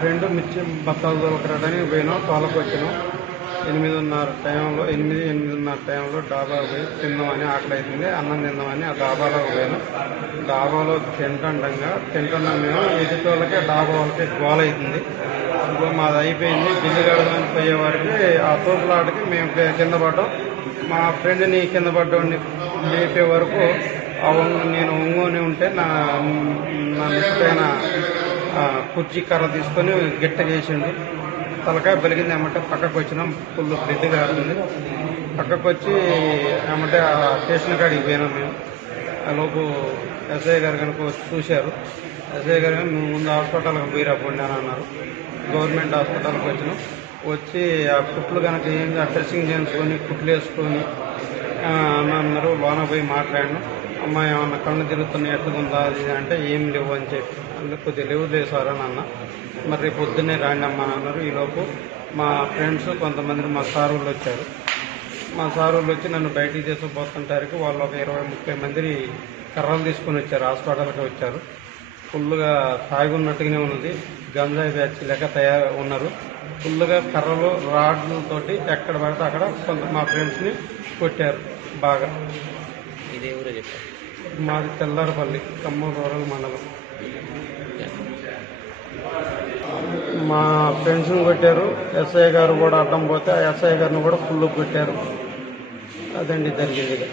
Friend మిర్చి బత్తాలు తోలకరాడానికి పోయినాం. తోలకొచ్చినాం. 8:30 టైంలో డాబా పోయి తిందామని ఆకలి అవుతుంది, అన్నం తిందామని ఆ డాబాలోకి పోయినాం. డాబాలో తింటుండగా మేము ఎదుటోళ్ళకి డాబా వాళ్ళకి గోల అవుతుంది. మాది అయిపోయింది. బిల్లు కడదామని పోయేవారికి ఆ తోపులాటకి మేము కింద పడ్డాం. మా ఫ్రెండ్ని కింద పడ్డాన్ని లేపే వరకు నేను ఒంగోని ఉంటే నా నెత్తిపైన కుర్చీ కర్ర తీసుకొని గిట్ట చేసిండు. తలకాయ బలిగింది. ఏమంటే పక్కకు వచ్చినాం. ఫుల్ బ్లడ్ కారుతుంది. పక్కకు వచ్చి ఏమంటే ఆ స్టేషన్ కాడికి పోయినాం మేము. ఆ లోపు ఎస్ఐ గారు కనుక వచ్చి చూశారు. ఎస్ఐ గారు మేము ముందు హాస్పిటల్కి పోయిరా పోండి అని అన్నారు. గవర్నమెంట్ హాస్పిటల్కి వచ్చినాం. వచ్చి ఆ కుట్లు కనుక ఏం డ్రెస్సింగ్ చేయించుకొని కుట్లు వేసుకొని అన్నారు. లోన పోయి మాట్లాడినాం. అమ్మాయి ఏమన్నా కళ్ళు తిరుగుతున్నాయి, ఎట్లుందా అది అంటే ఏం లేవు అని చెప్పి, అందుకు కొద్దిగా లేవు సార్ అని అన్న. మరి రేపు పొద్దున్నే రాండి అమ్మ అని అన్నారు. ఈలోపు మా ఫ్రెండ్స్ కొంతమంది మా సార్ వాళ్ళు వచ్చారు. మా సార్ వాళ్ళు వచ్చి నన్ను బయటికి తీసుకుపోతుంటారికి వాళ్ళు ఒక 20-30 మంది కర్రలు తీసుకొని వచ్చారు. హాస్పిటల్కి వచ్చారు. ఫుల్గా తాగి ఉన్నట్టుగానే ఉన్నది. గంజాయి బ్యాచ్ లెక్క ఉన్నారు. ఫుల్గా కర్రలు రాడ్లతోటి ఎక్కడ పడితే అక్కడ మా ఫ్రెండ్స్ని కొట్టారు బాగా. ఇదే ఊరే చెప్పారు. మాది తెల్లారపల్లి, ఖమ్మం రూరల్ మండలం. మా ఫ్రెండ్స్ని కొట్టారు. ఎస్ఐ గారు కూడా అడ్డం పోతే ఆ ఎస్ఐ గారిని కూడా ఫుల్ కొట్టారు. అదండి జరిగింది.